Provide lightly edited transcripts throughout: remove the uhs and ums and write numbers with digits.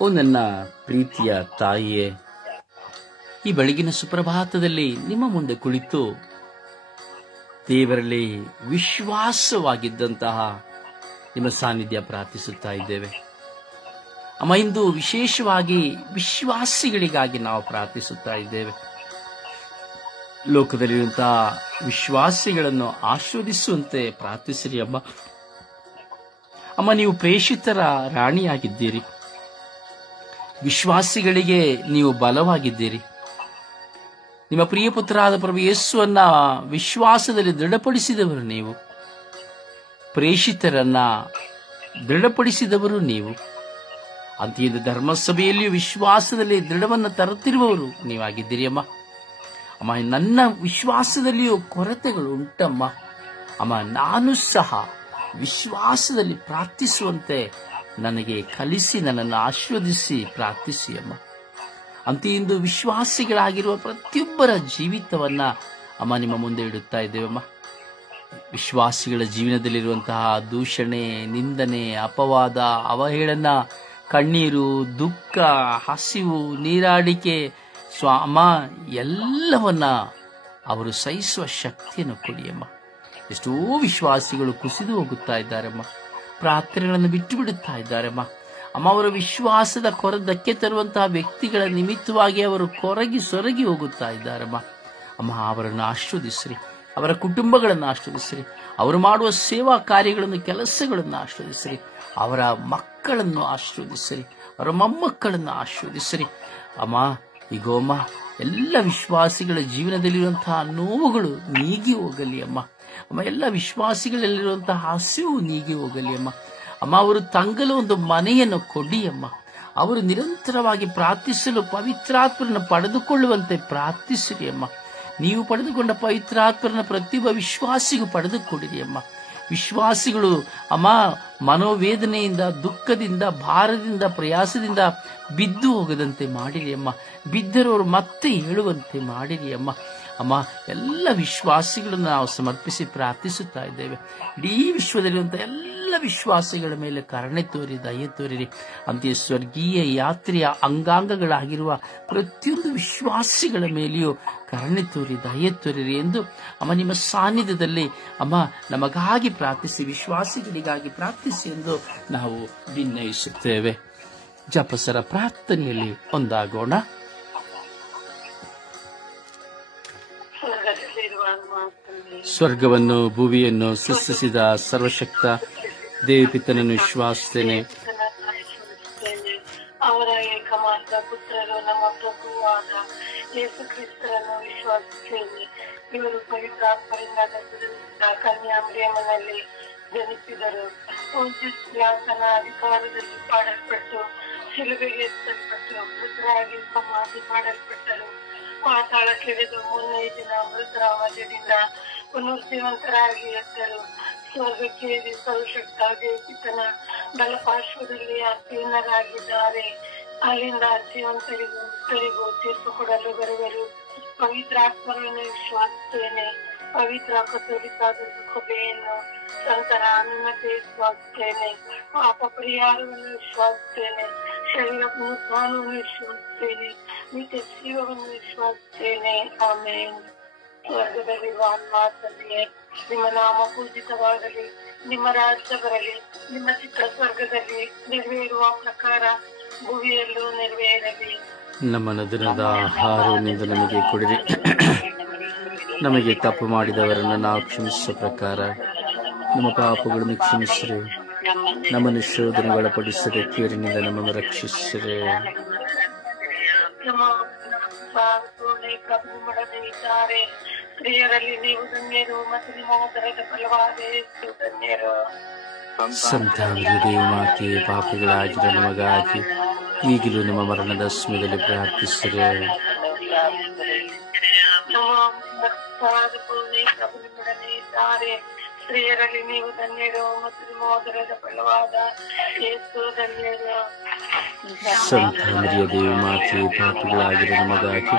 ಓ ನನ್ನ ಪ್ರೀತಿಯ ತಾಯಿಯೇ, ಈ ಬೆಳಗಿನ ಸುಪ್ರಭಾತದಲ್ಲಿ ನಿಮ್ಮ ಮುಂದೆ ಕುಳಿತು ದೇವರಲ್ಲಿ ವಿಶ್ವಾಸವಾಗಿದ್ದಂತಹ ನಿಮ್ಮ ಸಾನ್ನಿಧ್ಯ ಪ್ರಾರ್ಥಿಸುತ್ತಾ ಇದ್ದೇವೆ. ಅಮ್ಮ, ಇಂದು ವಿಶೇಷವಾಗಿ ವಿಶ್ವಾಸಿಗಳಿಗಾಗಿ ನಾವು ಪ್ರಾರ್ಥಿಸುತ್ತಾ ಇದ್ದೇವೆ. ಲೋಕದಲ್ಲಿರುವಂತಹ ವಿಶ್ವಾಸಿಗಳನ್ನು ಆಶೀರ್ವದಿಸುವಂತೆ ಪ್ರಾರ್ಥಿಸಿರಿ ಅಮ್ಮ. ಅಮ್ಮ, ನೀವು ಪ್ರೇಷಿತರ ರಾಣಿಯಾಗಿದ್ದೀರಿ. ವಿಶ್ವಾಸಿಗಳಿಗೆ ನೀವು ಬಲವಾಗಿದ್ದೀರಿ. ನಿಮ್ಮ ಪ್ರಿಯ ಪುತ್ರರಾದ ಪ್ರಭು ಯೇಸುವನ್ನ ವಿಶ್ವಾಸದಲ್ಲಿ ದೃಢಪಡಿಸಿದವರು ನೀವು. ಪ್ರೇಷಿತರನ್ನ ದೃಢಪಡಿಸಿದವರು ನೀವು. ಅಂತ್ಯದ ಧರ್ಮಸಭೆಯಲ್ಲಿಯೂ ವಿಶ್ವಾಸದಲ್ಲಿ ದೃಢವನ್ನು ತರುತ್ತಿರುವವರು ನೀವಾಗಿದ್ದೀರಿ ಅಮ್ಮ. ಅಮ್ಮ, ನನ್ನ ವಿಶ್ವಾಸದಲ್ಲಿಯೂ ಕೊರತೆಗಳು ಉಂಟಮ್ಮ. ಅಮ್ಮ, ನಾನು ಸಹ ವಿಶ್ವಾಸದಲ್ಲಿ ಪ್ರಾರ್ಥಿಸುವಂತೆ ನನಗೆ ಕಲಿಸಿ, ನನ್ನನ್ನು ಆಶೀರ್ವದಿಸಿ ಪ್ರಾರ್ಥಿಸಿ ಅಮ್ಮ. ಇಂದು ವಿಶ್ವಾಸಿಗಳಾಗಿರುವ ಪ್ರತಿಯೊಬ್ಬರ ಜೀವಿತವನ್ನ ಅಮ್ಮ ನಿಮ್ಮ ಮುಂದೆ ಇಡುತ್ತಾ ಇದ್ದೇವಮ್ಮ. ವಿಶ್ವಾಸಿಗಳ ಜೀವನದಲ್ಲಿರುವಂತಹ ದೂಷಣೆ, ನಿಂದನೆ, ಅಪವಾದ, ಅವಹೇಳನ, ಕಣ್ಣೀರು, ದುಃಖ, ಹಸಿವು, ನೀರಾಡಿಕೆ ಅಮ್ಮ, ಎಲ್ಲವನ್ನ ಅವರು ಸಹಿಸುವ ಶಕ್ತಿಯನ್ನು ಕೊಡಿಯಮ್ಮ. ಎಷ್ಟೋ ವಿಶ್ವಾಸಿಗಳು ಕುಸಿದು ಹೋಗುತ್ತಾ ಇದ್ದಾರಮ್ಮ. ಪ್ರಾರ್ಥನೆಗಳನ್ನು ಬಿಟ್ಟು ಬಿಡುತ್ತಾ ಇದ್ದಾರಮ್ಮ. ಅಮ್ಮ, ಅವರ ವಿಶ್ವಾಸದ ಧಕ್ಕೆ ತರುವಂತಹ ವ್ಯಕ್ತಿಗಳ ನಿಮಿತ್ತವಾಗಿ ಅವರು ಕೊರಗಿ ಸೊರಗಿ ಹೋಗುತ್ತಾ ಇದ್ದಾರಮ್ಮ. ಅಮ್ಮ, ಅವರನ್ನು ಆಶೀರ್ವದಿಸ್ರಿ, ಅವರ ಕುಟುಂಬಗಳನ್ನು ಆಶೀರ್ವದಿಸ್ರಿ, ಅವರು ಮಾಡುವ ಸೇವಾ ಕಾರ್ಯಗಳನ್ನು, ಕೆಲಸಗಳನ್ನು ಆಶೀರ್ವದಿಸ್ರಿ, ಅವರ ಮಕ್ಕಳನ್ನು ಆಶೀರ್ವದಿಸ್ರಿ, ಅವರ ಮೊಮ್ಮಕ್ಕಳನ್ನು ಆಶೀರ್ವದಿಸ್ರಿ ಅಮ್ಮ. ಈಗೋ ಅಮ್ಮ, ಎಲ್ಲ ವಿಶ್ವಾಸಿಗಳ ಜೀವನದಲ್ಲಿರುವಂತಹ ನೋವುಗಳು ನೀಗಿ ಹೋಗಲಿ ಅಮ್ಮ. ಅಮ್ಮ, ಎಲ್ಲ ವಿಶ್ವಾಸಿಗಳಲ್ಲಿರುವಂತಹ ಹಸಿವು ನೀಗಿ ಹೋಗಲಿ ಅಮ್ಮ. ಅಮ್ಮ, ಅವರು ತಂಗಲು ಒಂದು ಮನೆಯನ್ನು ಕೊಡಿ ಅಮ್ಮ. ಅವರು ನಿರಂತರವಾಗಿ ಪ್ರಾರ್ಥಿಸಲು ಪವಿತ್ರಾತ್ಮರನ್ನು ಪಡೆದುಕೊಳ್ಳುವಂತೆ ಪ್ರಾರ್ಥಿಸಿರಿ ಅಮ್ಮ. ನೀವು ಪಡೆದುಕೊಂಡ ಪವಿತ್ರಾತ್ಮರನ್ನು ಪ್ರತಿಯೊಬ್ಬ ವಿಶ್ವಾಸಿಗೂ ಪಡೆದುಕೊಡಿರಿ ಅಮ್ಮ. ವಿಶ್ವಾಸಿಗಳು ಅಮ್ಮ ಮನೋವೇದನೆಯಿಂದ, ದುಃಖದಿಂದ, ಭಾರದಿಂದ, ಪ್ರಯಾಸದಿಂದ ಬಿದ್ದು ಹೋಗದಂತೆ ಮಾಡಿರಿ ಅಮ್ಮ. ಬಿದ್ದರವರು ಮತ್ತೆ ಹೇಳುವಂತೆ ಮಾಡಿರಿ ಅಮ್ಮ. ಅಮ್ಮ, ಎಲ್ಲ ವಿಶ್ವಾಸಿಗಳನ್ನು ನಾವು ಸಮರ್ಪಿಸಿ ಪ್ರಾರ್ಥಿಸುತ್ತಾ ಇದ್ದೇವೆ. ಇಡೀ ವಿಶ್ವದಲ್ಲಿರುವಂತಹ ಎಲ್ಲ ವಿಶ್ವಾಸಿಗಳ ಮೇಲೆ ಕರುಣೆ ತೋರಿ, ದಯೆ ತೋರಿರಿ. ಅಂತೆಯೇ ಸ್ವರ್ಗೀಯ ಯಾತ್ರೆಯ ಅಂಗಾಂಗಗಳಾಗಿರುವ ಪ್ರತಿಯೊಂದು ವಿಶ್ವಾಸಿಗಳ ಮೇಲೆಯೂ ಕರುಣೆ ತೋರಿ, ದಯೆ ತೋರಿರಿ ಎಂದು ಅಮ್ಮ ನಿಮ್ಮ ಸಾನ್ನಿಧ್ಯದಲ್ಲಿ ಅಮ್ಮ ನಮಗಾಗಿ ಪ್ರಾರ್ಥಿಸಿ, ವಿಶ್ವಾಸಿಗಳಿಗಾಗಿ ಪ್ರಾರ್ಥಿಸಿ ಎಂದು ನಾವು ವಿನಯಿಸುತ್ತೇವೆ. ಜಪಸರ ಪ್ರಾರ್ಥನೆಯಲ್ಲಿ ಒಂದಾಗೋಣ. ಸ್ವರ್ಗವನ್ನು ಭೂಮಿಯನ್ನು ಸೃಷ್ಟಿಸಿದ ಸರ್ವಶಕ್ತ ದೇವಪಿತನನ್ನು ವಿಶ್ವಾಸಿಸುತ್ತೇನೆ. ಅವರ ಏಕಮಾತ್ರ ಪುತ್ರರು ನಮ್ಮ ಪ್ರಭುವಾದ ಯೇಸು ಕ್ರಿಸ್ತರನ್ನು ವಿಶ್ವಾಸಿಸುತ್ತೇನೆ. ಇವರು ಪವಿತ್ರಾತ್ಮರಿಂದ ಕನ್ಯಾಮರಿಯಮ್ಮನಲ್ಲಿ ಜನಿಸಿದರು. ಪೋಂತಿಯಸ್ ಪಿಲಾತನ ಅಧಿಕಾರದಲ್ಲಿ ಪಾಡಲ್ಪಟ್ಟು ಶಿಲುಬೆಗೆ ಎತ್ತಲ್ಪಟ್ಟು ಮೃತರಾಗಿ ಸಮಾಧಿ ಮಾಡಲ್ಪಟ್ಟರು. ಪಾತಾಳಕ್ಕಿಳಿದು 3ನೇ ದಿನ ಮೃತರ ಮಧ್ಯದಿಂದ ಪುನರ್ಜೀವಂತರಾಗಿ ಎದ್ದರು. ಸ್ವರ್ಗಕ್ಕೆ ಸರ್ವಶಕ್ತ ದೇವಪಿತನ ಬಲಪಾರ್ಶ್ವದಲ್ಲಿ ಆಸೀನರಾಗಿದ್ದಾರೆ. ಅಲ್ಲಿಂದ ಜೀವಂತರಿಗೂ ಮೃತರಿಗೂ ತೀರ್ಪು ಕೊಡಲು ಬರುವರು. ಪವಿತ್ರಾತ್ಮರನ್ನು ವಿಶ್ವಾಸಿಸುತ್ತೇನೆ. ಪವಿತ್ರ ಕಥೋಲಿಕಾದ ಸಭೆಯನ್ನು, ಸಂತರ ಅನುಮತಿ ವಿಶ್ವಾಸಿಸುತ್ತೇನೆ. ಪಾಪ ಪರಿಹಾರವನ್ನು ವಿಶ್ವಾಸಿಸುತ್ತೇನೆ. ಶರೀರ ಪುನರುತ್ಥಾನವನ್ನು ವಿಶ್ವಾಸಿಸುತ್ತೇನೆ. ನಿತ್ಯ ಜೀವವನ್ನು ವಿಶ್ವಾಸಿಸುತ್ತೇನೆ. ಆಮೇನ್. ಸ್ವರ್ಗದಲ್ಲಿರುವ ಆತ್ಮ ತಂದೆಯೇ, ನಿಮ್ಮ ನಾಮ ಪೂಜಿತವಾಗಲಿ, ನಿಮ್ಮ ರಾಜ್ಯ ಬರಲಿ, ನಿಮ್ಮ ಚಿತ್ತ ಸ್ವರ್ಗದಲ್ಲಿ ನೆರವೇರುವ ಪ್ರಕಾರ ಭೂಮಿಯಲ್ಲೂ ನೆರವೇರಲಿ. ನಮ್ಮ ಅನುದಿನದ ಆಹಾರವನ್ನಿಂದ ನಮಗೆ ಕೊಡಿರಿ. ನಮಗೆ ತಪ್ಪು ಮಾಡಿದವರನ್ನು ನಾವು ಕ್ಷಮಿಸುವ ಪ್ರಕಾರ ನಮ್ಮ ಪಾಪಗಳನ್ನು ಕ್ಷಮಿಸಿರಿ. ನಮ್ಮನ್ನು ಶೋಧನೆಗೊಳಪಡಿಸದೆ ಕೀರಿನಿಂದ ನಮ್ಮನ್ನು ರಕ್ಷಿಸಿರಿ. ಪ್ರಭು ಮಾಡದಿದ್ದಾರೆ. ಸ್ತ್ರೀಯರಲ್ಲಿ ನೀವು ಧನ್ಯರು ಮತ್ತು ನಿಮ್ಮ ಉದರದ ಫಲವಾದ ಯೇಸು ಧನ್ಯರು. ಸಂತಾನದ ದೇವಮಾತೆ, ಪಾಪಿಗಳಾಗಿರೋ ನಮಗಾಗಿ ಈಗಲೂ ನಮ್ಮ ಮರಣದ ಸಮಯದಲ್ಲಿ ಪ್ರಾರ್ಥಿಸಿರಿ. ಸ್ತ್ರೀಯರಲ್ಲಿ ನೀವು ಧನ್ಯರು ಮತ್ತು ನಿಮ್ಮ ಉದರದ ಫಲವಾದ ಯೇಸು ಧನ್ಯರು. ಸಂತಾನದ ದೇವಮಾತೆ, ಪಾಪಿಗಳಾಗಿರೋ ನಮಗಾಗಿ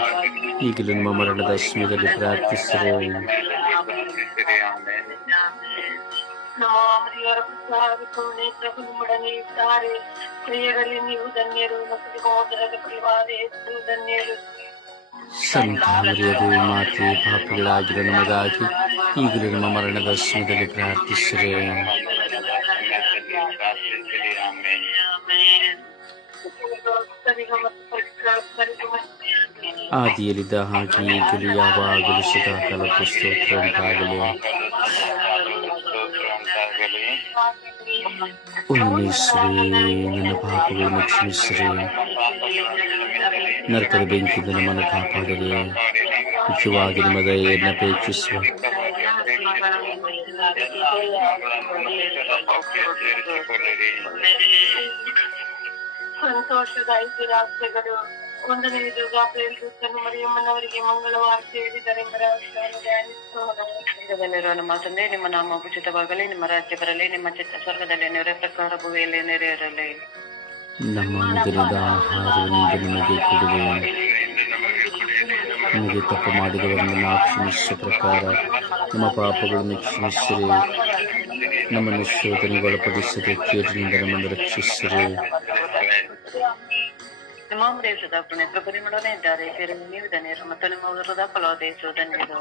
ಈಗಲೂ ನಮ್ಮ ಮರಣದ ಸಮಯದಲ್ಲಿ ಪ್ರಾರ್ಥಿಸಿರಿ. ನಮ್ಮ ಮರಿಯವರ ಪ್ರಸಾದಕ್ಕೂನೆ ಪ್ರಭು ನಿಮ್ಮೊಡನೆ ಇದ್ದಾರೆ. ಸ್ತ್ರೀಯರಲ್ಲಿ ನೀವು ಧನ್ಯರು ಮತ್ತು ಸಹೋದರದ ಫಲವಾದ ಯೇಸು ಧನ್ಯರು. ಸಂತ ಮರಿಯದೇ ಮಾತೆ, ಪಾಪಿಗಳಾಗಿರೋ ನಮಗಾಗಿ ಈಗಲೂ ನಮ್ಮ ಮರಣದ ಸಮಯದಲ್ಲಿ ಪ್ರಾರ್ಥಿಸಿರಿ. ಆದಿಯಲ್ಲಿದ್ದ ಹಾಗೆ ಈಗಲೂ ಯಾವಾಗಲೂ ಸದಾಕಾಲ ಸ್ತೋತ್ರ ಉಂಟಾಗಲಿ. ಉನ್ನಿಸಿರಿ, ನನ್ನ ಪಾಪಗಳನ್ನು ಕ್ಷಮಿಸಿರಿ, ನರಕದ ಬೆಂಕಿಯಿಂದ ನಮ್ಮನ್ನು ಕಾಪಾಡಿರಿ, ಮುಖ್ಯವಾಗಿ ನಿಮ್ಮ ದಯೆಯನ್ನು ಅಪೇಕ್ಷಿಸುವ ಸಂತೋಷದ ಐತಿಹಾಸ್ಯಗಳು. ಒಂದನೆಯದು ಗಾಬ್ರಿಯೇಲ್ ದೂತನು ಮರಿಯಮ್ಮನವರಿಗೆ ಮಂಗಳವಾರ್ತೆ ಹೇಳಿದರೆಂಬ ಧ್ಯಾನಿಸುವ ನಮ್ಮ ತಂದೆ, ನಿಮ್ಮ ನಾಮ ಉಚಿತವಾಗಲಿ, ನಿಮ್ಮ ರಾಜ್ಯ ಬರಲಿ, ನಿಮ್ಮ ಚಿತ್ತ ಸ್ವರ್ಗದಲ್ಲಿ ನೆರೆ ಪ್ರಕಾರ ಭೂಮಿಯಲ್ಲಿ ನೆರೆಯಿರಲಿ. ನಮ್ಮ ದಿನದ ಆಹಾರವನ್ನು ನಮಗೆ ಕೊಡಿರಿ, ನಮಗೆ ತಪ್ಪು ಮಾಡಿದವರನ್ನು ನಾವು ಕ್ಷಮಿಸುವ ಪ್ರಕಾರ ನಮ್ಮ ಪಾಪಗಳನ್ನು ಕ್ಷಮಿಸಿರಿ, ನಮ್ಮನ್ನು ಶೋಧನೆಗೊಳಪಡಿಸದೆ ಕೇಡಿನಿಂದ ನಮ್ಮನ್ನು ರಕ್ಷಿಸಿರಿ. ನಿಮ್ಮ ದೇಶದ ಪ್ರಭು ನಿಮ್ಮೊಡನೆ ಇದ್ದಾರೆ, ನೀವು ಧನ್ಯರು ಮತ್ತು ನಿಮ್ಮ ಉದರದ ಫಲವಾದ ಯೇಸು ಧನ್ಯರು.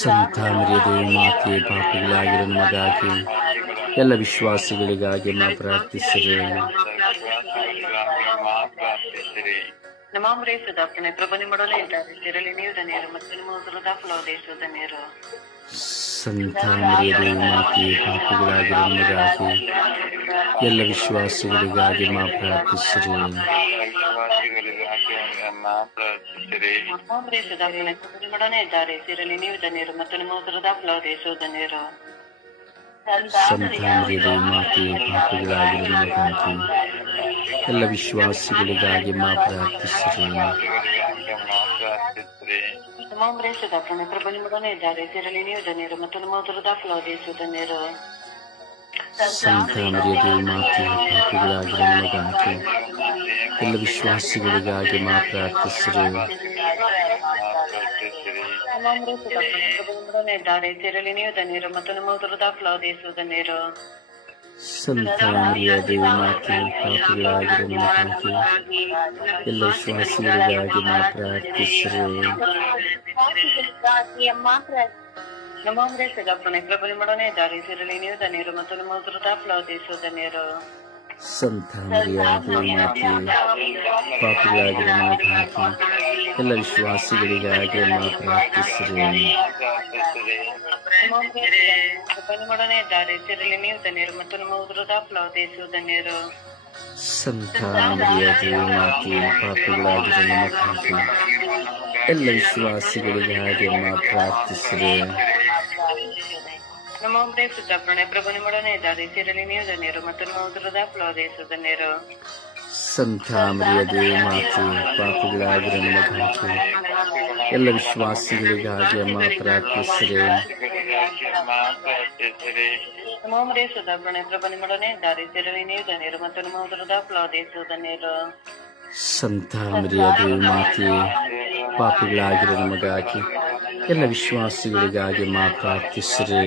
ಸಂತ ಮರಿಯದೇ ಮಾತೆ, ಪಾಪಿಗಳಾಗಿರೋ ನಮಗಾಗಿ ಎಲ್ಲ ವಿಶ್ವಾಸಿಗಳಿಗಾಗಿ ನಾವು ಪ್ರಾರ್ಥಿಸಿರಿ. ನಮ್ಮ ದೇಶದ ಪ್ರಭು ನಿಮ್ಮೊಡನೆ ಇದ್ದಾರೆ, ನೀವು ಧನ್ಯರು ಮತ್ತು ನಿಮ್ಮ ಉದರದ ಫಲವಾದ ಯೇಸು ಧನ್ಯರು. ಸಂತ ಮರಿಯದೇ ಮಾತೆ, ಪಾಪಿಗಳಾಗಿರೋ ನಮಗಾಗಿ ಎಲ್ಲ ವಿಶ್ವಾಸಿಗಳಿಗಾಗಿ ನಾವು ಪ್ರಾರ್ಥಿಸಿರಿ. ನಿಮ್ಮೊಡನೆ ಇದ್ದಾರೆ, ನೀವು ಧನ್ಯರು ಮತ್ತು ನಿಮ್ಮ ಉದರದ ಫಲವಾದ ಯೇಸು ಧನ್ಯರು. ಸಂತ ಮರಿಯದೇ ಮಾತೆ, ಪಾಪಿಗಳಾಗಿರೋ ನಮಗಾಗಿ ಎಲ್ಲ ವಿಶ್ವಾಸಿಗಳಿಗಾಗಿ ನಾವು ಪ್ರಾರ್ಥಿಸಿರಿ. ಪ್ರಭು ನಿಮ್ಮೊಡನೆ ಇದ್ದಾರೆ, ನೀವು ಧನ್ಯರು ಮತ್ತು ನಿಮ್ಮ ಉದರದ ಫಲವಾದ ಯೇಸು ಧನ್ಯರು. ಸಂತ ಮರಿಯದೇ ಮಾತೆ, ಪಾಪಿಗಳಾಗಿರೋ ನಮಗಾಗಿ ಎಲ್ಲ ವಿಶ್ವಾಸಿಗಳಿಗಾಗಿ ನಾವು ಪ್ರಾರ್ಥಿಸಿರಿ. ಇದ್ದಾರೆ, ನೀವು ಧನ್ಯರು ಮತ್ತು ನಿಮ್ಮ ಉದರದ ಫಲವಾದ ಯೇಸು ಧನ್ಯರು. ಸಂತ ಮರಿಯದೇ ಮಾತೆ, ಪಾಪಿಗಳಾಗಿರೋ ನಮಗಾಗಿ ಎಲ್ಲ ವಿಶ್ವಾಸಿಗಳಿಗಾಗಿ ನಾವು ಪ್ರಾರ್ಥಿಸಿರಿ. ನಮ್ಮ ಪ್ರಭು ನಿಮ್ಮೊಡನೆ ಇದ್ದಾರೆ, ನೀವು ಧನ್ಯರು ಮತ್ತು ನಿಮ್ಮ ಉದರದ ಫಲವಾದ ಯೇಸು ಧನ್ಯರು. ಸಂತ ಮರಿಯದೇ ಮಾತೆ, ಪಾಪಿಗಳಾಗಿರೋ ನಮಗಾಗಿ ಎಲ್ಲ ವಿಶ್ವಾಸಿಗಳಿಗಾಗಿ ನಾವು ಪ್ರಾರ್ಥಿಸಿರಿ. ನಿಮ್ಮೊಡನೆ ಇದ್ದಾರೆ, ನೀವು ಧನ್ಯರು ಮತ್ತು ನಿಮ್ಮ ಉದರದ ಫಲವಾದ ಯೇಸು ಧನ್ಯರು. ಸಂತ ಮರಿಯದೇ ಮಾತೆ, ಪಾಪಿಗಳಾಗಿರೋ ನಮಗಾಗಿ ಎಲ್ಲ ವಿಶ್ವಾಸಿಗಳಿಗಾಗಿ ನಾವು ಪ್ರಾರ್ಥಿಸಿರಿ. ನಮ್ಮ ಪ್ರಭು ನಿಮ್ಮೊಡನೆ ಇದ್ದಾರೆ, ನೀವು ಧನ್ಯರು ಮತ್ತು ನಿಮ್ಮ ಉದರದ ಫಲವಾದ ಯೇಸು ಧನ್ಯರು. ಸಂತ ಮರಿಯದೇ ಮಾತೆ, ಪಾಪಿಗಳಾಗಿರೋ ನಮಗಾಗಿ ಎಲ್ಲ ವಿಶ್ವಾಸಿಗಳಿಗಾಗಿ ನಾವು ಪ್ರಾರ್ಥಿಸಿರಿ. ನಮ್ಮ ಪ್ರಭು ನಿಮ್ಮೊಡನೆ ಇದ್ದಾರೆ, ನೀವು ಧನ್ಯರು ಮತ್ತು ನಿಮ್ಮ ಉದರದ ಫಲವಾದ ಯೇಸು ಧನ್ಯರು. ಸಂತ ಮರಿಯದೇ ಮಾತೆ, ಪಾಪಿಗಳಾಗಿರೋ ನಮಗಾಗಿ ಎಲ್ಲ ವಿಶ್ವಾಸಿಗಳಿಗಾಗಿ ನಾವು ಪ್ರಾರ್ಥಿಸಿರಿ.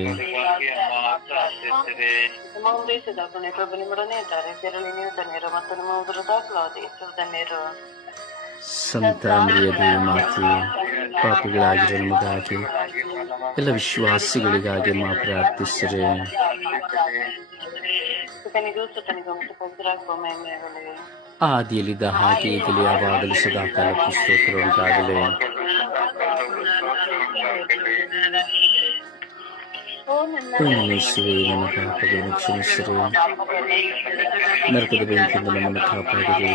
ಪ್ರಭು ನಿಮ್ಮೊಡನೆ ಇದ್ದಾರೆ, ನೀವು ಧನ್ಯರು ಮತ್ತು ನಿಮ್ಮ ಉದರದ ಫಲವಾದ ಯೇಸು ಧನ್ಯರು. ಸಂತ ಮರಿಯದೇ ಮಾತೆ, ಪಾಪಿಗಳಾಗಿರೋ ನಮಗಾಗಿ ಎಲ್ಲ ವಿಶ್ವಾಸಿಗಳಿಗಾಗಿ ನಾವು ಪ್ರಾರ್ಥಿಸಿರಿ. ಆದಿಯಲ್ಲಿದ್ದ ಹಾಗೆ ಈಗಲೂ ಯಾವಾಗಲೂ ಸದಾಕಾಲ ಸ್ತೋತ್ರ ಉಂಟಾಗಲಿ. ಯೇಸುವೇ, ನನ್ನ ಪಾಪಗಳನ್ನು ಕ್ಷಮಿಸಿರಿ, ನರಕದ ಬೆಂಕಿಯಿಂದ ನಮ್ಮನ್ನು ಕಾಪಾಡಿರಿ,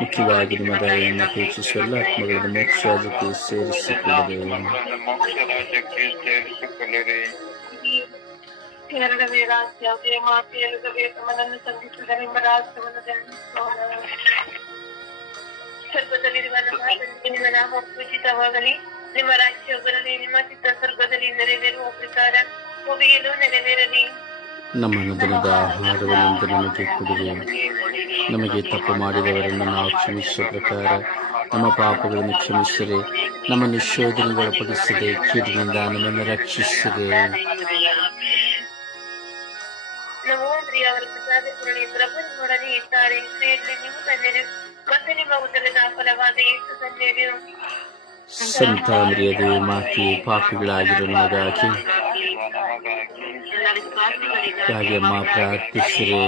ಮುಖ್ಯವಾಗಿ ನಿಮ್ಮ ದಯೆಯನ್ನು ಅಪೇಕ್ಷಿಸುವ ಎಲ್ಲ ಆತ್ಮಗಳನ್ನು ಮೋಕ್ಷ ರಾಜ್ಯಕ್ಕೆ ಸೇರಿಸಿಕೊಳ್ಳಿರಿ. ಎರಡನೇ ರಾಜ್ಯ ಮಾತೆಯಲ್ಲದೆ ತಮ್ಮನನ್ನು ಸಂಧಿಸಿದರೆಂಬ ರಾಷ್ಟ್ರವನ್ನು ಧ್ಯಾನಿಸೋಣ. ಸ್ವರ್ಗದಲ್ಲಿರುವ ನಮ್ಮ ತಂದೆ, ನಿಮ್ಮ ನಾಮ ಪೂಜಿತವಾಗಲಿ, ನಿಮ್ಮ ರಾಜ್ಯ ಬರಲಿ, ನಿಮ್ಮ ಚಿತ್ತ ಸ್ವರ್ಗದಲ್ಲಿ ನೆರವೇರುವ ಪ್ರಕಾರ ಭೂಮಿಯಲ್ಲೂ ನೆರವೇರಲಿ. ನಮ್ಮ ದಿನದ ಆಹಾರವನ್ನು ನಮಗೆ ಕೊಡಿರಿ, ನಮಗೆ ತಪ್ಪು ಮಾಡಿದವರನ್ನು ನಾವು ಕ್ಷಮಿಸುವ ಪ್ರಕಾರ ನಮ್ಮ ಪಾಪಗಳನ್ನು ಕ್ಷಮಿಸಿರಿ, ನಮ್ಮನ್ನು ಶೋಧನೆಗೊಳಪಡಿಸದೆ ಕೀಡಿನಿಂದ ನಮ್ಮನ್ನು ರಕ್ಷಿಸಿರಿ. ಪ್ರಸಾದ ಪೂರ್ಣಿ ಪ್ರಭು ನಿಮ್ಮೊಡನೆ ಇದ್ದಾರೆ. ಸ್ತ್ರೀಯರಲ್ಲಿ ನೀವು ಧನ್ಯರು ಮತ್ತು ನಿಮ್ಮ ಉದರದ ಫಲವಾದ ಯೇಸು ಧನ್ಯರು. ಸಂತ ಮರಿಯದೇ ಮಾತೆ, ಪಾಪಿಗಳಾಗಿರೋ ನಮಗಾಗಿ ಅಮ್ಮ ಪ್ರಾರ್ಥಿಸಿರಿ.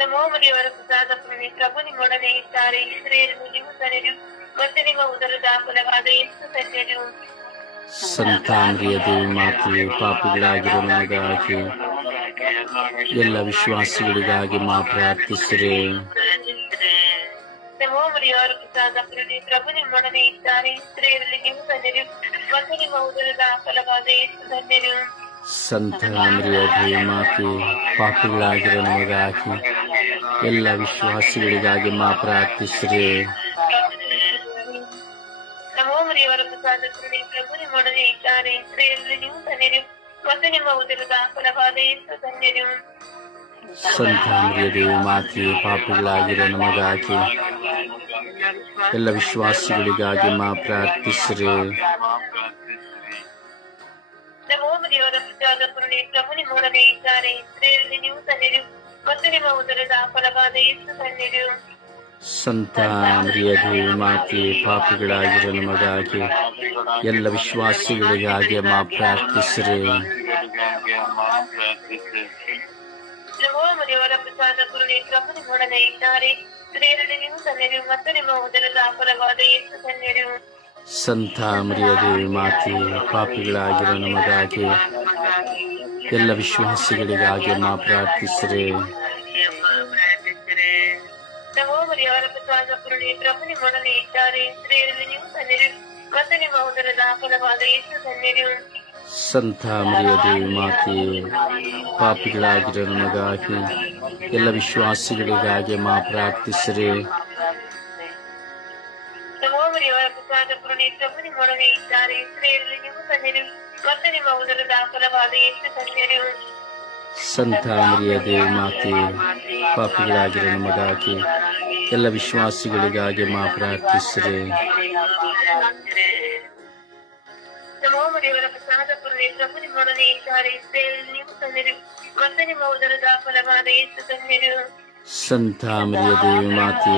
ನಮೋ ಮರಿಯವರ ಪ್ರಸಾದ ಪೂರ್ಣಿ ಪ್ರಭು ನಿಮ್ಮೊಡನೆ ಇದ್ದಾರೆ. ಸ್ತ್ರೀಯರಲ್ಲಿ ನೀವು ಧನ್ಯರು ಮತ್ತು ನಿಮ್ಮ ಉದರದ ಫಲವಾದ ಯೇಸು ಧನ್ಯರು. ಸಂತ ಮರಿಯದೇ ಮಾತೆ, ಪಾಪಿಗಳಾಗಿರೋ ನಮಗಾಗಿ ಎಲ್ಲ ವಿಶ್ವಾಸಿಗಳಿಗಾಗಿ ಮಾ ಪ್ರಾರ್ಥಿಸಿರಿ. ನಮೋ ಮರಿಯವರ ಪ್ರಸಾದ ಪೂರ್ಣಿ ಪ್ರಭು ನಿಮ್ಮೊಡನೆ ಇದ್ದಾರೆ. ಸ್ತ್ರೀಯರಲ್ಲಿ ನೀವು ಧನ್ಯರು ಮತ್ತು ನಿಮ್ಮ ಉದರದ ಫಲವಾದ ಯೇಸು ಧನ್ಯರು. ಸಂತ ಮರಿಯದೇ ಮಾತೆ, ಪಾಪಿಗಳಾಗಿರೋ ನಮಗಾಗಿ ಎಲ್ಲ ವಿಶ್ವಾಸಿಗಳಿಗಾಗಿ ಮಾ ಪ್ರಾರ್ಥಿಸಿರಿ. ನಮೋ ಮರಿಯವರ ಪ್ರಸಾದ ಪೂರ್ಣಿ ಪ್ರಭು ನಿಮ್ಮೊಡನೆ ಇದ್ದಾರೆ. ಸ್ತ್ರೀಯರಲ್ಲಿ ನೀವು ಧನ್ಯರು ಮತ್ತು ನಿಮ್ಮ ಉದರದ ಫಲವಾದ ಯೇಸು ಧನ್ಯರು. ಸಂತ ಮರಿಯದೇ ಮಾತೆ, ಪಾಪಿಗಳಾಗಿರೋ ನಮಗಾಗಿ ಎಲ್ಲ ವಿಶ್ವಾಸಿಗಳಿಗಾಗಿ ಮಾ ಪ್ರಾರ್ಥಿಸಿರಿ. ನಮೋ ಮರಿಯವರ ಪ್ರಸಾದ ಪೂರ್ಣಿ ಪ್ರಭು ನಿಮ್ಮೊಡನೆ ಇದ್ದಾರೆ. ಸ್ತ್ರೀಯರಲ್ಲಿ ನೀವು ಧನ್ಯರು ಮತ್ತು ನಿಮ್ಮ ಉದರದ ಫಲವಾದ ಯೇಸು ಧನ್ಯರು. ಸಂತ ಮರಿಯದೇ ಮಾತೆ, ಪಾಪಿಗಳಾಗಿರೋ ನಮಗಾಗಿ ಎಲ್ಲ ವಿಶ್ವಾಸಿಗಳಿಗಾಗಿ ಮಾ ಪ್ರಾರ್ಥಿಸಿರಿ. ನಮೋ ಮರಿಯವರ ಪ್ರಸಾದ ಪೂರ್ಣಿ ಪ್ರಭು ನಿಮ್ಮೊಡನೆ ಇದ್ದಾರೆ. ಸ್ತ್ರೀಯರಲ್ಲಿ ನೀವು ಧನ್ಯರು ಮತ್ತು ನಿಮ್ಮ ಉದರದ ಫಲವಾದ ಯೇಸು ಧನ್ಯರು. ಸಂತ ಮರಿಯದೇ ಮಾತೆ, ಪಾಪಿಗಳಾಗಿರೋ ನಮಗಾಗಿ ಎಲ್ಲ ವಿಶ್ವಾಸಿಗಳಿಗಾಗಿ ಮಾ ಪ್ರಾರ್ಥಿಸಿರಿ. ನಮೋ ಮರಿಯವರ ಪ್ರಸಾದ ಪೂರ್ಣಿ ಪ್ರಭು ನಿಮ್ಮೊಡನೆ ಇದ್ದಾರೆ. ಸ್ತ್ರೀಯರಲ್ಲಿ ನೀವು ಧನ್ಯರು ಮತ್ತು ನಿಮ್ಮ ಉದರದ ಫಲವಾದ ಯೇಸು ಧನ್ಯರು. ಸಂತ ಮರಿಯದೇ ಮಾತೆ, ಪಾಪಿಗಳಾಗಿರೋ ನಮಗಾಗಿ ಎಲ್ಲ ವಿಶ್ವಾಸಿಗಳಿಗಾಗಿ ಮಾ ಪ್ರಾರ್ಥಿಸಿರಿ. ನಮೋ ಮರಿಯವರ ಪ್ರಸಾದ ಪೂರ್ಣಿ ಪ್ರಭು ನಿಮ್ಮೊಡನೆ ಇದ್ದಾರೆ. ಸ್ತ್ರೀಯರಲ್ಲಿ ನೀವು ಧನ್ಯರು ಮತ್ತು ನಿಮ್ಮ ಉದರದ ಫಲವಾದ ಯೇಸು ಧನ್ಯರು. ಸಂತ ಮರಿಯದೇ ಮಾತೆ, ಪಾಪಿಗಳಾಗಿರೋ ನಮಗಾಗಿ ಎಲ್ಲ ವಿಶ್ವಾಸಿಗಳಿಗಾಗಿ ಮಾ ಪ್ರಾರ್ಥಿಸಿರಿ. ನಮೋ ಮರಿಯವರ ಪ್ರಸಾದ ಪೂರ್ಣಿ ಪ್ರಭು ನಿಮ್ಮೊಡನೆ ಇದ್ದಾರೆ. ಸ್ತ್ರೀಯರಲ್ಲಿ ನೀವು ಧನ್ಯರು ಮತ್ತು ನಿಮ್ಮ ಉದರದ ಫಲವಾದ ಯೇಸು ಧನ್ಯರು. ಸಂತ ಮರಿಯದೇ ಮಾತೆ,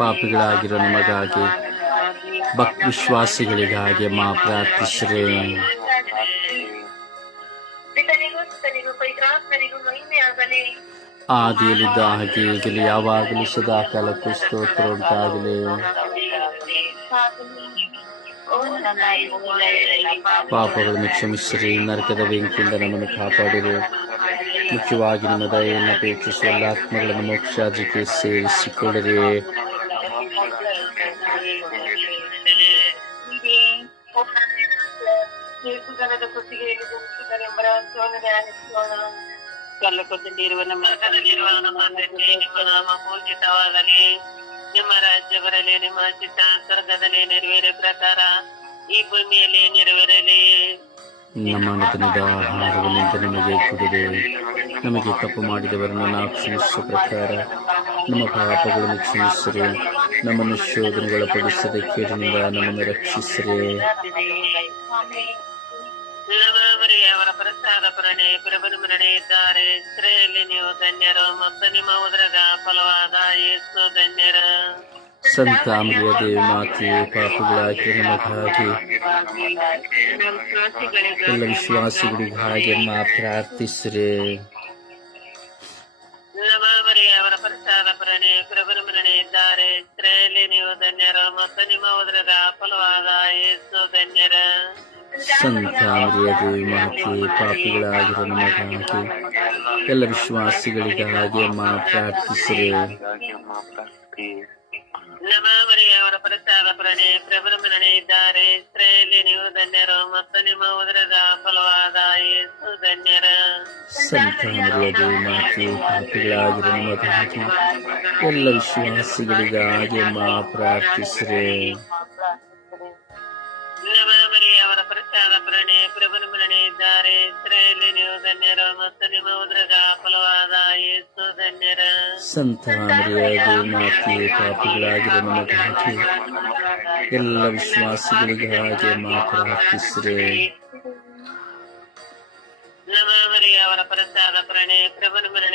ಪಾಪಿಗಳಾಗಿರೋ ನಮಗಾಗಿ ವಿಶ್ವಾಸಿಗಳಿಗಾಗಿ ಮಾ ಪ್ರಾರ್ಥಿಸಿರಿ. ಪಿತನಿಗೂ ಸುತನಿಗೂ ಪವಿತ್ರಾತ್ಮನಿಗೂ ಮಹಿಮೆಯಾಗಲಿ. ಆದಿಯಲ್ಲಿದ್ದ ಹಾಗೆ ಈಗಲೂ ಯಾವಾಗಲೂ ಸದಾ ಕಾಲಕ್ಕೂ ಸ್ತೋತ್ರ ಉಂಟಾಗಲಿ. ಪಾಪಗಳನ್ನು ಕ್ಷಮಿಸಿರಿ, ನರಕದ ಬೆಂಕಿಯಿಂದ ನಮ್ಮನ್ನು ಕಾಪಾಡಿರಿ. ಮುಖ್ಯವಾಗಿ ನಿಮ್ಮ ದಯೆಯನ್ನು ಅಪೇಕ್ಷಿಸುವ ಎಲ್ಲ ಆತ್ಮಗಳನ್ನು ಮೋಕ್ಷಾದಿಗೆ ಸೇರಿಸಿಕೊಳ್ಳಿರಿ. ಕಲ್ಲುಕೊದ್ದಲ್ಲಿರುವ ನಮ್ಮ ನಾಮ ಪೂಜಿತವಾಗಲಿ. ನಿಮ್ಮ ರಾಜ್ಯ ಬರಲಿ. ನಿಮ್ಮ ಚಿತ್ತ ಸ್ವರ್ಗದಲ್ಲಿ ನೆರವೇರೋ ಪ್ರಕಾರ ಈ ಭೂಮಿಯಲ್ಲಿ ನೆರವೇರಲಿ. ನಮ್ಮ ಅನುದಿನದ ಆಹಾರವನ್ನಿಂದ ನಮಗೆ ಕೊಡಿರಿ. ನಮಗೆ ತಪ್ಪು ಮಾಡಿದವರನ್ನು ನಾವು ಕ್ಷಮಿಸುವ ಪ್ರಕಾರ ನಮ್ಮ ಪಾಪಗಳನ್ನು ಕ್ಷಮಿಸಿರಿ. ನಮ್ಮನ್ನು ಶೋಧನೆಗೊಳಪಡಿಸದೆ ಕೇಡಿನಿಂದ ನಮ್ಮನ್ನು ರಕ್ಷಿಸಿರಿ. ಅವರ ಪ್ರಸಾದ ಪೂರ್ಣಿ ಪ್ರಭು ಮರಣೆ ಇದ್ದಾರೆ. ಸ್ತ್ರೀಯಲ್ಲಿ ನೀವು ಧನ್ಯರು ಮತ್ತು ನಿಮ್ಮ ಉದರದ ಫಲವಾದ ಯೇಸು ಧನ್ಯರು. ಸಂತ ಮರಿಯದೇ ಮಾತೆ, ಪಾಪಿಗಳಾಗಿರೋ ನಮಗಾಗಿ ಎಲ್ಲ ವಿಶ್ವಾಸಿಗಳಿಗಾಗಿ ಮಾ ಪ್ರಾರ್ಥಿಸಿರಿ. ಅವರ ಪ್ರಸಾದ ಪೂರ್ಣಿ ಪ್ರಭು ಮರಣೆ ಇದ್ದಾರೆ. ಸ್ತ್ರೀಯಲ್ಲಿ ನೀವು ಧನ್ಯರು ಮತ್ತು ನಿಮ್ಮ ಉದರದ ಫಲವಾದ ಯೇಸು ಧನ್ಯರು. ಸಂತ ಮರಿಯದೇ ಮಾತೆ, ಪಾಪಿಗಳಾಗಿರೋ ನಮಗಾಗಿ ಎಲ್ಲ ವಿಶ್ವಾಸಿಗಳಿಗಾಗಿ ಮಾ ಪ್ರಾರ್ಥಿಸಿರಿ. ಅವರ ಪ್ರಸಾದ ಪೂರ್ಣಿ ಪ್ರಭು ಮರಣೆ ಇದ್ದಾರೆ. ಸ್ತ್ರೀಯಲ್ಲಿ ನೀವು ಧನ್ಯರು ಮತ್ತು ನಿಮ್ಮ ಉದರದ ಫಲವಾದ ಯೇಸು ಧನ್ಯರು. ಸಂತ ಮರಿಯದೇ ಮಾತೆ, ಪಾಪಿಗಳಾಗಿರೋ ನಮಗಾಗಿ ಎಲ್ಲ ವಿಶ್ವಾಸಿಗಳಿಗಾಗಿ ಮಾ ಪ್ರಾರ್ಥಿಸಿರಿ. ಅವರ ಪ್ರಸಾದ ಪೂರ್ಣಿ ಪ್ರಭು ಮರಣೆ ಇದ್ದಾರೆ. ಸ್ತ್ರೀಯಲ್ಲಿ ನೀವು ಧನ್ಯರು ಮತ್ತು ನಿಮ್ಮ ಉದರದ ಫಲವಾದ ಯೇಸು ಧನ್ಯರು. ಸಂತ ಮರಿಯದೇ ಮಾತೆ, ಪಾಪಿಗಳಾಗಿರೋ ನಮಗಾಗಿ ಎಲ್ಲ ವಿಶ್ವಾಸಿಗಳಿಗಾಗಿ ಮಾ ಪ್ರಾರ್ಥಿಸಿರಿ. ಅವರ ಪ್ರಸಾದ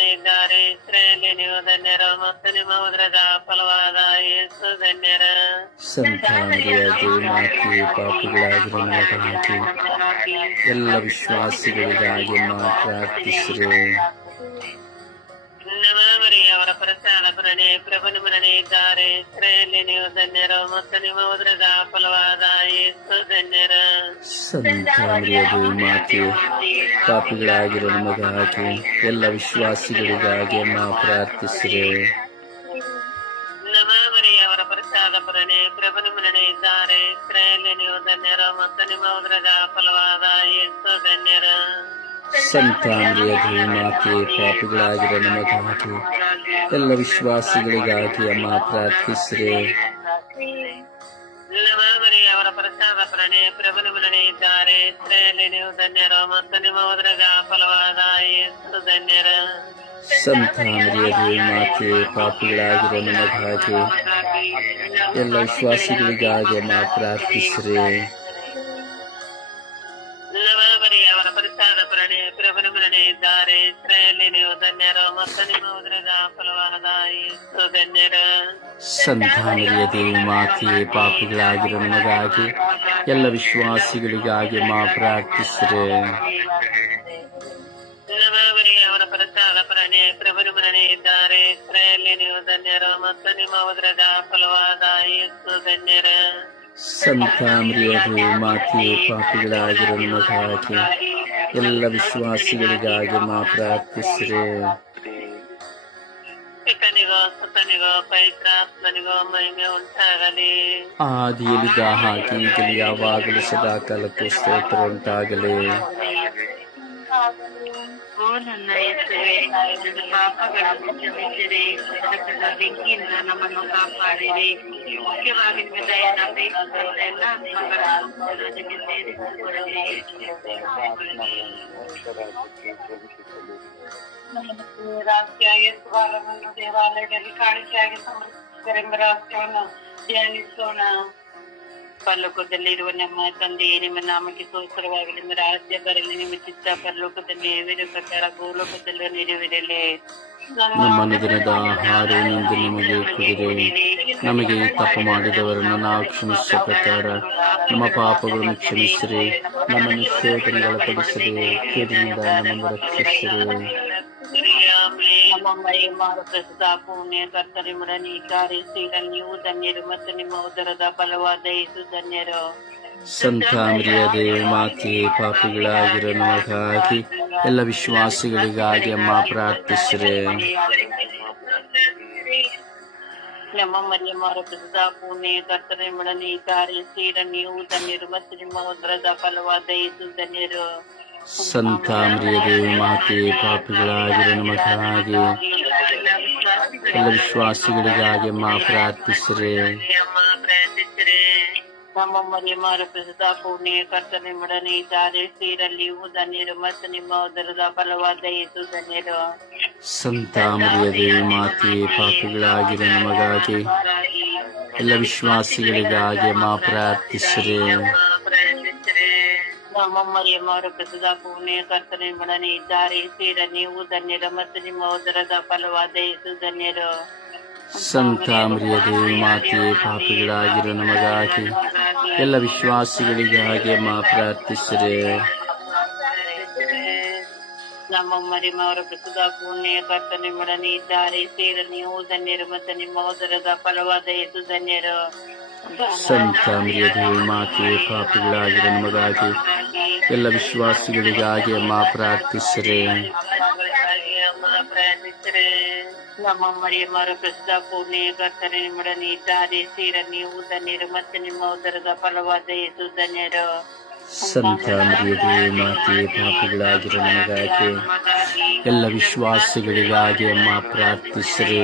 ನಿಮ್ಮೊಡನೆ ಇದ್ದಾರೆ. ಸ್ತ್ರೀಯಲ್ಲಿ ನೀವು ಧನ್ಯರು ಮತ್ತು ನಿಮ್ಮ ಉದರದ ಫಲವಾದ ಯೇಸು ಧನ್ಯರ. ಸಂತ ಮರಿಯಾದೆ ಮಾತೆ ಪಾಪಿಗಳಾಗಿರೋ ನಮಗಾಗಿ ಎಲ್ಲ ವಿಶ್ವಾಸಿಗಳಿಗಾಗಿ ಪ್ರಾರ್ಥಿಸಿರಿ. ಅವರ ಪ್ರಸಾದ ಪರಣೆ ಪ್ರಭುನ ಮರಣೆ ಇದ್ದಾರೆ. ಸ್ತ್ರೀಯಲ್ಲಿ ನೀವು ಧನ್ಯರು ಮತ್ತು ನಿಮ್ಮ ಉದರದ ಫಲವಾದ ಯೇಸು ಧನ್ಯರ. ಸಂತ ಮರಿಯಾದೆ ಮಾತೆ ಪಾಪಿಗಳಾಗಿರೋ ನಮಗಾಗಿ ಎಲ್ಲ ವಿಶ್ವಾಸಿಗಳಿಗಾಗಿ ಪ್ರಾರ್ಥಿಸಿರಿ. ಅವರ ಪ್ರಸಾದ ಪರಣೆ ಪ್ರಭುನ ಮರಣೆ ಇದ್ದಾರೆ. ಸ್ತ್ರೀಯಲ್ಲಿ ನೀವು ಧನ್ಯರು ಮತ್ತು ನಿಮ್ಮ ಉದರದ ಫಲವಾದ ಯೇಸು ಧನ್ಯರ. ಸಂತ ಮರಿಯಾದೆ ಮಾತೆ ಪಾಪಿಗಳಾಗಿರೋ ನಮಗಾಗಿ ಎಲ್ಲ ವಿಶ್ವಾಸಿಗಳಿಗಾಗಿ ಪ್ರಾರ್ಥಿಸಿರಿ. ಅವರ ಪ್ರಸಾದ ಪರಣೆ ಪ್ರಭುನ ಮರಣೆ ಇದ್ದಾರೆ. ಸ್ತ್ರೀಯಲ್ಲಿ ನೀವು ಧನ್ಯರು ಮತ್ತು ನಿಮ್ಮ ಉದರದ ಫಲವಾದ ಯೇಸು ಧನ್ಯರ. ಸಂತ ಮರಿಯಾದೆ ಮಾತೆ ಪಾಪಿಗಳಾಗಿರೋ ನಮಗಾಗಿ ಎಲ್ಲ ವಿಶ್ವಾಸಿಗಳಿಗಾಗಿ ಪ್ರಾರ್ಥಿಸಿರಿ. ಅವರ ಪ್ರಸಾದ ಪರಣೆ ಪ್ರಭುನ ಮರಣೆ ಇದ್ದಾರೆ. ಸ್ತ್ರೀಯಲ್ಲಿ ನೀವು ಧನ್ಯರು ಮತ್ತು ನಿಮ್ಮ ಉದರದ ಫಲವಾದ ಯೇಸು ಧನ್ಯರ. ಸಂತ ಮರಿಯಾದೆ ಮಾತೆ ಪಾಪಿಗಳಾಗಿರೋ ನಮಗಾಗಿ ಎಲ್ಲ ವಿಶ್ವಾಸಿಗಳಿಗಾಗಿ ಪ್ರಾರ್ಥಿಸಿರಿ. ಅವರ ಪ್ರಸಾದ ಪರಣೆ ಪ್ರಭುನ ಮರಣೆ ಇದ್ದಾರೆ. ಸ್ತ್ರೀಯಲ್ಲಿ ನೀವು ಧನ್ಯರು ಮತ್ತು ನಿಮ್ಮ ಉದರದ ಫಲವಾದ ಯೇಸು ಧನ್ಯರ. ಸಂತ ಮರಿಯಾದೆ ಮಾತೆ ಪಾಪಿಗಳಾಗಿರೋ ನಮಗಾಗಿ ಎಲ್ಲ ವಿಶ್ವಾಸಿಗಳಿಗಾಗಿ ಪ್ರಾರ್ಥಿಸಿರಿ. ಪಿತನಿಗೋ ಸುತನಿಗೋ ಪವಿತ್ರಾತ್ಮನಿಗೋ ಮಹಿಮೆ ಉಂಟಾಗಲಿ. ಆದಿಯಲ್ಲಿದ್ದ ಹಾಗೆ ಈಗಲೂ ಯಾವಾಗಲೂ ಸದಾ ಕಾಲಕ್ಕೂ ಸ್ತೋತ್ರ ಉಂಟಾಗಲಿ. ಓ ನನ್ನ ಯೇಸುವೇ, ನನ್ನ ಪಾಪಗಳನ್ನು ಕ್ಷಮಿಸಿರಿ, ನರಕದ ಬೆಂಕಿಯಿಂದ ನಮ್ಮನ್ನು ಕಾಪಾಡಿರಿ. ಮುಖ್ಯವಾಗಿ ನಿಮ್ಮ ದಯೆಯನ್ನು ಅಪೇಕ್ಷಿಸುವ ಎಲ್ಲ ಆತ್ಮಗಳನ್ನು ರಾಜ್ಯಕ್ಕೆ ಸೇರಿಸಿಕೊಳ್ಳಿರಿ. ರಾಷ್ಟ್ರೀಯ ಬಾಲವನ್ನು ದೇವಾಲಯದಲ್ಲಿ ಕಾಣಿಕೆಯಾಗಿ ಸಮರ್ಪಿಸಿದರೆಂಬ ರಾಷ್ಟ್ರವನ್ನು ಧ್ಯಾನಿಸೋಣ. ಪರಲೋಕದಲ್ಲಿರುವ ನಮ್ಮ ತಂದೆಯೇ, ನಿಮ್ಮ ನಾಮಕ್ಕೆ ಸ್ತೋತ್ರವಾಗಲಿ. ನಿಮ್ಮ ರಾಜ್ಯ ಬರಲಿ. ನಿಮ್ಮ ಚಿತ್ತ ಪರಲೋಕದಲ್ಲಿ ನೆರವೇರುವ ಪ್ರಕಾರ ಭೂಲೋಕದಲ್ಲೂ ನೆರವೇರಲಿ. ನಮ್ಮ ಅನುದಿನದ ಆಹಾರವೆಂದು ನಮಗೆ ಕೊಡಿರಿ. ನಮಗೆ ತಪ್ಪು ಮಾಡಿದವರನ್ನು ನಾವು ಕ್ಷಮಿಸುವ ಪ್ರಕಾರ ನಮ್ಮ ಪಾಪಗಳನ್ನು ಕ್ಷಮಿಸಿರಿ. ನಮ್ಮನ್ನು ಶೋಧನೆಗೆ ಒಳಪಡಿಸಿರಿ, ಕೇಡಿನಿಂದ ನಮ್ಮನ್ನು ರಕ್ಷಿಸಿರಿ. ನೀವು ಧನ್ಯರು ಮತ್ತು ನಿಮ್ಮ ಉದರದ ಫಲವಾದ ಯೇಸು ಧನ್ಯರು. ಸಂತ ಮರಿಯಾದೆ ಮಾತೆ ಪಾಪಿಗಳಾಗಿರೋ ನಮಗಾಗಿ ಎಲ್ಲ ವಿಶ್ವಾಸಿಗಳಿಗಾಗಿ ಪ್ರಾರ್ಥಿಸಿರಿ. ನಮ್ಮ ಮರಿಯಮ್ಮರ ಪ್ರಸಿದ್ಧ ಪುಣ್ಯ ಕರ್ತನೆ ಮಡನೆ ಇದ್ದಾರೆ. ಸ್ತ್ರೀರ ನೀವು ಧನ್ಯರು ಮತ್ತು ನಿಮ್ಮ ಉದರದ ಫಲವಾದ ಯೇಸು ಧನ್ಯರು. ಸಂತ ಮರಿಯಾದೆ ಮಾತೆ ಪಾಪಿಗಳಾಗಿರೋ ನಮಗಾಗಿ ಎಲ್ಲ ವಿಶ್ವಾಸಿಗಳಿಗಾಗಿ ಪ್ರಾರ್ಥಿಸಿರಿ. ನಮ್ಮ ಮರಿಯಮ್ಮರ ಪ್ರಸಿದ್ಧ ಪುಣ್ಯ ಕರ್ತನೆ ಮಡನೆ ಇದ್ದಾರೆ. ಸ್ತ್ರೀರಲ್ಲಿ ನೀವು ಧನ್ಯರು ಮತ್ತು ನಿಮ್ಮ ಉದರದ ಫಲವಾದ ಯೇಸು ಧನ್ಯರು. ಸಂತ ಮರಿಯಾದೆ ಮಾತೆ ಪಾಪಿಗಳಾಗಿರೋ ನಮಗಾಗಿ ಎಲ್ಲ ವಿಶ್ವಾಸಿಗಳಿಗಾಗಿ ಪ್ರಾರ್ಥಿಸಿರಿ. ನಮ್ಮ ಮರಿಯಮ್ಮರ ಪ್ರಸಿದ್ಧ ಪುಣ್ಯ ಕರ್ತನೆ ಮಡನೆ ಇದ್ದಾರೆ. ಸ್ತ್ರೀರ ನೀವು ಧನ್ಯರು ಮತ್ತು ನಿಮ್ಮ ಉದರದ ಫಲವಾದ ಯೇಸು ಧನ್ಯರು. ಸಂತ ಮರಿಯಾದೆ ಮಾತೆ ಪಾಪಿಗಳಾಗಿರೋ ನಮಗಾಗಿ ಎಲ್ಲ ವಿಶ್ವಾಸಿಗಳಿಗಾಗಿ ಪ್ರಾರ್ಥಿಸಿರಿ. ನಮ್ಮ ಮರಿಯಮ್ಮರ ಪ್ರಸಿದ್ಧ ಪುಣ್ಯ ಕರ್ತನೆ ಮಡನೆ ಇದ್ದಾರೆ. ಸ್ತ್ರೀರ ನೀವು ಧನ್ಯರು ಮತ್ತು ನಿಮ್ಮ ಉದರದ ಫಲವಾದ ಯೇಸು ಧನ್ಯರು. ಸಂತ ಮರಿಯಾದೆ ಮಾತೆ ಪಾಪಿಗಳಾಗಿರೋ ನಮಗಾಗಿ ಎಲ್ಲ ವಿಶ್ವಾಸಿಗಳಿಗಾಗಿ ಪ್ರಾರ್ಥಿಸಿರಿ. ನಮ್ಮ ಮರಿಯಮ್ಮರ ಪ್ರಸಿದ್ಧ ಪುಣ್ಯ ಕರ್ತನೆ ಮಡನೆ ಇದ್ದಾರೆ. ಸ್ತ್ರೀರ ನೀವು ಧನ್ಯರು ಮತ್ತು ನಿಮ್ಮ ಉದರದ ಫಲವಾದ ಯೇಸು ಧನ್ಯರು. ಸಂತ ಮರಿಯಾದೆ ಮಾತೆ ಪಾಪಿಗಳಾಗಿರೋ ನಮಗಾಗಿ ಎಲ್ಲ ವಿಶ್ವಾಸಿಗಳಿಗಾಗಿ ಪ್ರಾರ್ಥಿಸಿರಿ.